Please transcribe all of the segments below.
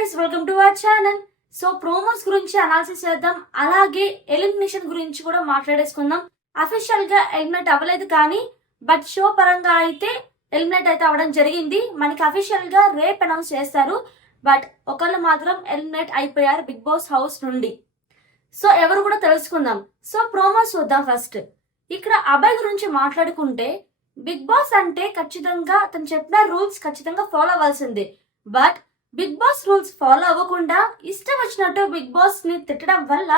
Guys welcome to our channel so promos గురించి analysis చేద్దాం. అలాగే ఎలిమినేషన్ గురించి కూడా మాట్లాడేసుకుందాం. అఫీషియల్గా ఎలిమినేట్ అవ్వలేదు కానీ బట్ షో పరంగా అయితే ఎలిమినేట్ అయితే అవ్వడం జరిగింది. మనకి అఫీషియల్గా రేప్ అనౌన్స్ చేస్తారు. బట్ ఒకళ్ళు మాత్రం ఎలిమినేట్ అయిపోయారు బిగ్ బాస్ హౌస్ నుండి. సో ఎవరు కూడా తెలుసుకుందాం. సో ప్రోమోస్ చూద్దాం ఫస్ట్ ఇక్కడ అభయ్ గురించి మాట్లాడుకుంటే బిగ్ బాస్ అంటే ఖచ్చితంగా తను చెప్పిన రూల్స్ ఖచ్చితంగా ఫాలో అవ్వాల్సిందే. But Bigg Boss rules follow అవ్వకుండా ఇష్టం వచ్చినట్టు బిగ్ బాస్ని తిట్టడం వల్ల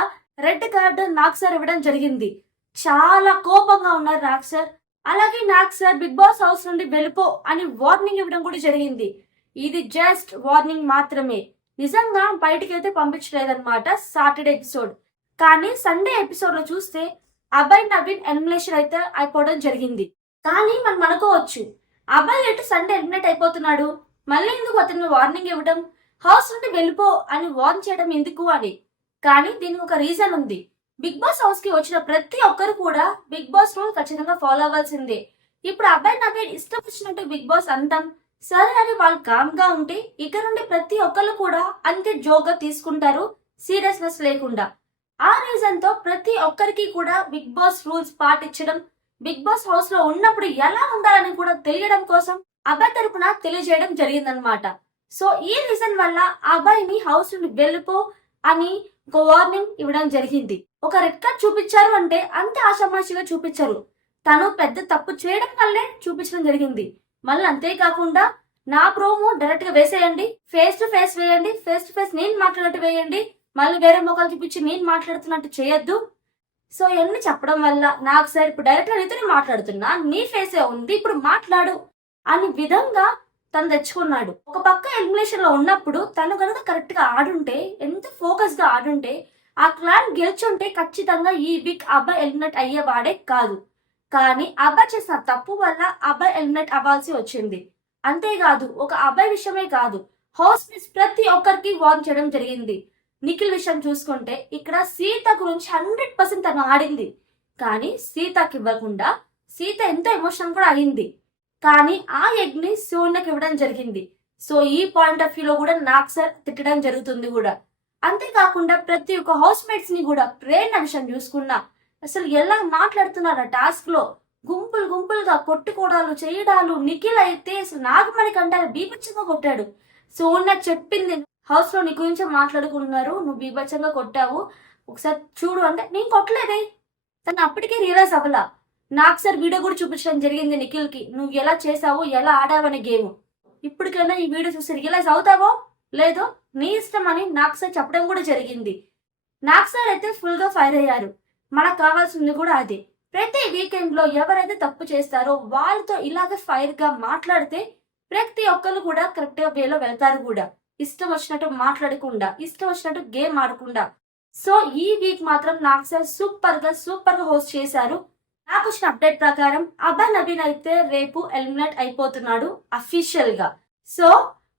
రెడ్ కార్డు నాగ్ సార్ ఇవ్వడం జరిగింది. చాలా కోపంగా ఉన్నారు నాగ్ సార్. అలాగే Nag sir Bigg Boss house నుండి వెళ్ళిపో అని వార్నింగ్ ఇవ్వడం కూడా జరిగింది. ఇది జస్ట్ వార్నింగ్ మాత్రమే. నిజంగా బయటికి అయితే పంపించలేదన్నమాట సాటర్డే ఎపిసోడ్. కానీ సండే ఎపిసోడ్లో చూస్తే అబ్బాయి నవీన్ ఎలిమినేషన్ అయితే అయిపోవడం జరిగింది. కానీ మనం అనుకోవచ్చు అబ్బాయి ఎటు సండే ఎలిమినేట్ అయిపోతున్నాడు? మళ్ళీ ఎందుకు అతను వార్నింగ్ ఇవ్వడం? హౌస్ నుండి వెళ్ళిపో అని వార్న్ చేయడం ఎందుకు అని? కానీ దీనికి ఒక రీజన్ ఉంది. బిగ్ బాస్ హౌస్కి వచ్చిన ప్రతి ఒక్కరు కూడా బిగ్ బాస్ రూల్ ఖచ్చితంగా ఫాలో అవ్వాల్సిందే. ఇప్పుడు అబ్బాయి నవీన్ ఇష్టం వచ్చినట్టు బిగ్ బాస్ అంటాం సరే అని వాళ్ళు కామ్గా ఉంటే ఇక నుండి ప్రతి ఒక్కరు కూడా అంతే జోక్గా తీసుకుంటారు. సీరియస్నెస్ లేకుండా. ఆ రీజన్తో ప్రతి ఒక్కరికి కూడా బిగ్ బాస్ రూల్స్ పాటించడం బిగ్ బాస్ హౌస్లో ఉన్నప్పుడు ఎలా ఉండాలని కూడా తెలియడం కోసం అబ్బాయి తరపున తెలియజేయడం జరిగిందనమాట సో ఈ రీజన్ వల్ల అబ్బాయిని హౌస్ నుండి వెళ్ళిపో అని ఒక వార్నింగ్ ఇవ్వడం జరిగింది. ఒక రెడ్ కార్డ్ చూపించారు అంటే అంతే ఆషామాషిగా చూపించారు. తను పెద్ద తప్పు చేయడం వల్లే చూపించడం జరిగింది. మళ్ళీ అంతేకాకుండా నా ప్రోమో డైరెక్ట్గా వేసేయండి ఫేస్ టు ఫేస్ వేయండి ఫేస్ టు ఫేస్ నేను మాట్లాడినట్టు వేయండి మళ్ళీ వేరే మొక్కలు చూపించి నేను మాట్లాడుతున్నట్టు చేయొద్దు. సో ఇవన్నీ చెప్పడం వల్ల నాకు సార్ ఇప్పుడు డైరెక్ట్గా నీతో మాట్లాడుతున్నా నీ ఫేసే ఉంది ఇప్పుడు మాట్లాడు. అని విధంగా తను తెచ్చుకున్నాడు. ఒక పక్క ఎలిమినేషన్లో ఉన్నప్పుడు తను కనుక కరెక్ట్గా ఆడుంటే ఎంత ఫోకస్గా ఆడుంటే ఆ క్లాన్ గెలుచుంటే ఖచ్చితంగా ఈ వీక్ అబ్బాయి ఎలిమినేట్ అయ్యేవాడే కాదు. కానీ అబ్బాయి చేసిన తప్పు వల్ల అబ్బాయి ఎలిమినేట్ అవ్వాల్సి వచ్చింది. అంతేకాదు ఒక అబ్బాయి విషయమే కాదు హౌస్ మిస్ ప్రతి ఒక్కరికి వార్న్ చేయడం జరిగింది. నిఖిల్ విషయం చూసుకుంటే ఇక్కడ సీత గురించి హండ్రెడ్ పర్సెంట్ తను ఆడింది. కానీ సీతకి ఇవ్వకుండా సీత ఎంతో ఎమోషన్ కూడా అయింది కానీ ఆ ఎగ్ని ని ఇవ్వడం జరిగింది. సో ఈ పాయింట్ ఆఫ్ వ్యూలో కూడా నాకు సార్ తిట్టడం జరుగుతుంది కూడా. అంతేకాకుండా ప్రతి ఒక్క హౌస్ మేట్స్ని కూడా ప్రేరణ విషయం చూసుకున్నా అసలు ఎలా మాట్లాడుతున్నారు టాస్క్లో? గుంపులు గుంపులుగా కొట్టుకోవడాలు చేయడాలు నిఖిల్ అయితే అసలు నాగమణి కంటారు బీభత్సంగా కొట్టాడు. సోన చెప్పింది హౌస్లో నీ గురించి మాట్లాడుకున్నారు నువ్వు బీభత్సంగా కొట్టావు. ఒకసారి చూడు అంటే నేను కొట్టలేదే. తను అప్పటికే రియలైజ్ అవ్వలా. నాకు సార్ వీడియో కూడా చూపించడం జరిగింది నిఖిల్కి నువ్వు ఎలా చేసావో ఎలా ఆడావనే గేమ్. ఇప్పటికైనా ఈ వీడియో చూసి రియలైజ్ అవుతావో లేదో నీ ఇష్టం అని నాకు సార్ చెప్పడం కూడా జరిగింది. నాకు సార్ అయితే ఫుల్గా ఫైర్ అయ్యారు. మనకు కావాల్సింది కూడా అదే. ప్రతి వీకెండ్లో ఎవరైతే తప్పు చేస్తారో వాళ్ళతో ఇలాగ ఫైర్గా మాట్లాడితే ప్రతి ఒక్కరు కూడా కరెక్ట్ వేలో వెళ్తారు కూడా. ఇష్టం వచ్చినట్టు మాట్లాడకుండా ఇష్టం వచ్చినట్టు గేమ్ ఆడకుండా. సో ఈ వీక్ మాత్రం నాకు సార్ సూపర్గా సూపర్గా హోస్ట్ చేశారు. నాకు వచ్చిన అప్డేట్ ప్రకారం అబ్బా నవీన్ అయితే రేపు ఎలిమినేట్ అయిపోతున్నాడు అఫీషియల్గా. సో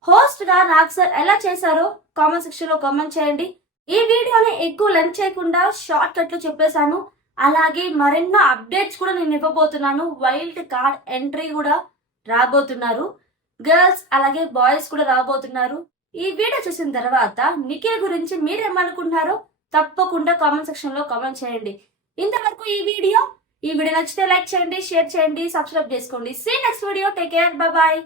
హోస్ట్గా నాకు సార్ ఎలా చేశారో కామెంట్ సెక్షన్లో కామెంట్ చేయండి. ఈ వీడియోని ఎక్కువ లెంత్ చేయకుండా షార్ట్ కట్లో చెప్పేశాను. అలాగే మరెన్నో అప్డేట్స్ కూడా నేను ఇవ్వబోతున్నాను. వైల్డ్ కార్డ్ ఎంట్రీ కూడా రాబోతున్నారు. గర్ల్స్ అలాగే బాయ్స్ కూడా రాబోతున్నారు. ఈ వీడియో చూసిన తర్వాత నిఖిల్ గురించి మీరేమనుకుంటున్నారో తప్పకుండా కామెంట్ సెక్షన్లో కామెంట్ చేయండి. ఇంతవరకు ఈ వీడియో ఈ వీడియో నచ్చితే లైక్ చేయండి షేర్ చేయండి సబ్స్క్రైబ్ చేసుకోండి. See next video take care bye